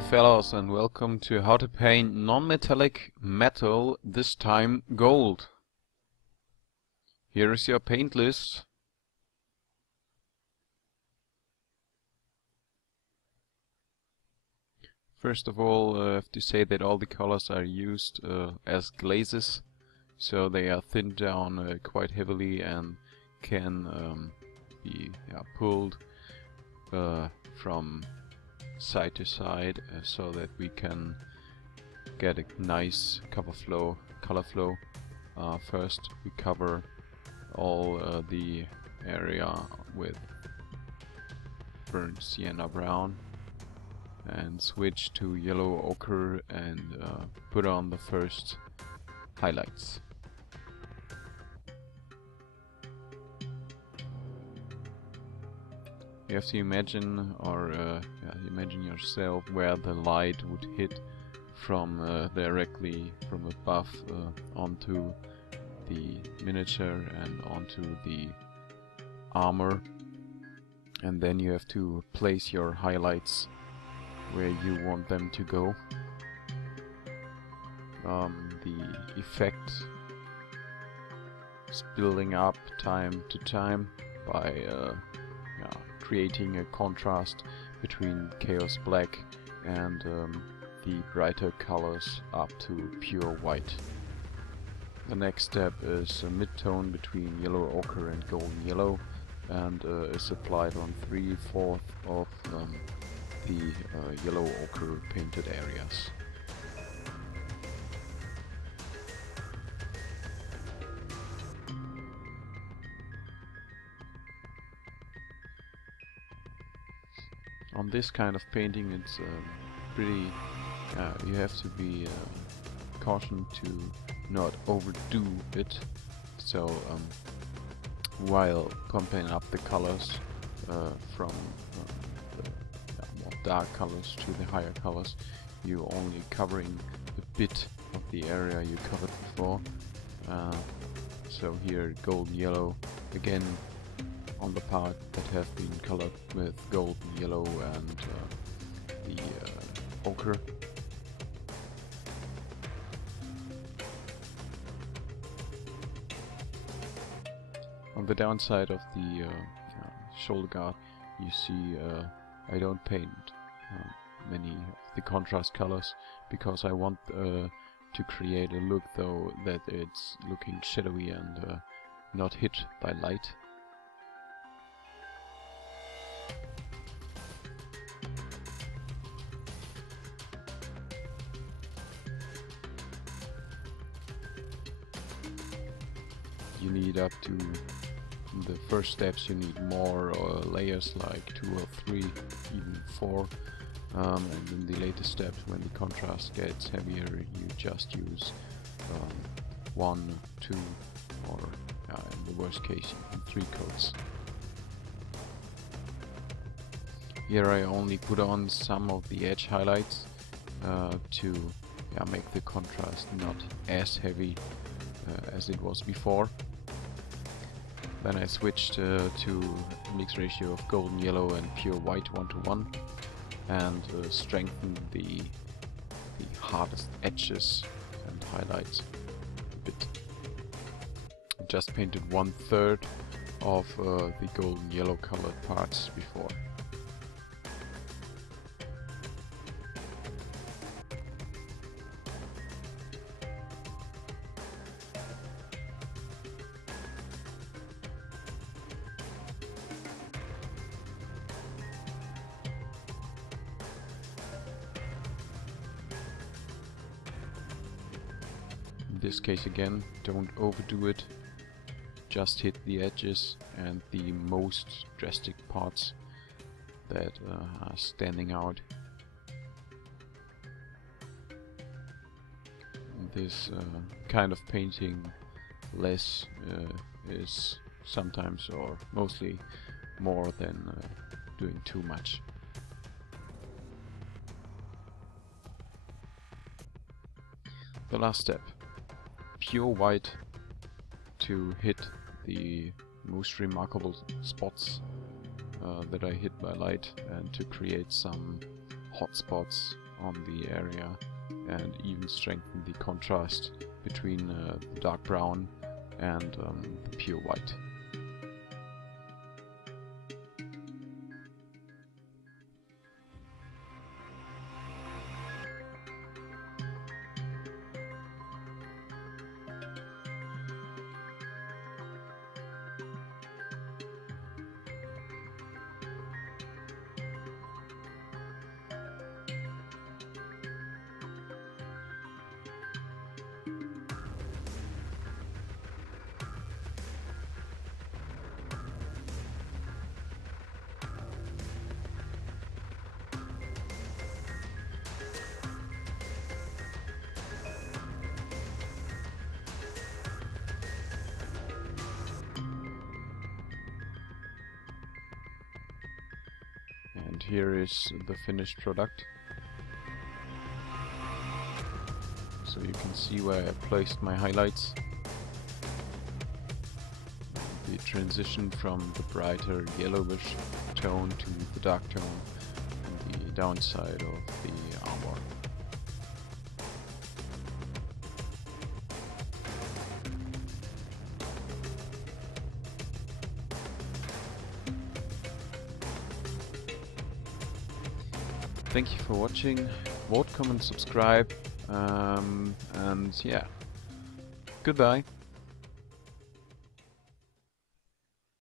Hey fellas, and welcome to how to paint non-metallic metal, this time gold. Here is your paint list. First of all, I have to say that all the colors are used as glazes, so they are thinned down quite heavily and can be pulled from side to side so that we can get a nice color flow. First we cover all the area with burnt sienna brown and switch to yellow ochre and put on the first highlights. You have to imagine, imagine yourself where the light would hit from directly from above onto the miniature and onto the armor, and then you have to place your highlights where you want them to go. The effect is building up time to time by creating a contrast between chaos black and the brighter colors up to pure white. The next step is a mid-tone between yellow ochre and golden yellow, and is applied on 3/4 of the yellow ochre painted areas. On this kind of painting, it's pretty. You have to be cautioned to not overdo it. So while pumping up the colors from the more dark colors to the higher colors, you're only covering a bit of the area you covered before. So here, golden yellow again on the part that have been colored with golden yellow and the ochre. On the downside of the shoulder guard, you see I don't paint many of the contrast colors because I want to create a look though that it's looking shadowy and not hit by light. You need up to the first steps, you need more layers, like 2 or 3, even 4, and in the later steps, when the contrast gets heavier, you just use 1, 2, or in the worst case even 3 coats. Here I only put on some of the edge highlights to make the contrast not as heavy as it was before. Then I switched to a mixed ratio of golden yellow and pure white 1:1 and strengthened the hardest edges and highlights a bit. I just painted 1/3 of the golden yellow colored parts before. In this case again, don't overdo it, just hit the edges and the most drastic parts that are standing out. In this kind of painting, less is sometimes or mostly more than doing too much. The last step. Pure white to hit the most remarkable spots that I hit by light and to create some hot spots on the area and even strengthen the contrast between the dark brown and the pure white. And here is the finished product. So you can see where I placed my highlights. The transition from the brighter yellowish tone to the dark tone and the downside of the armor. Thank you for watching. Vote, comment, subscribe, and yeah, goodbye.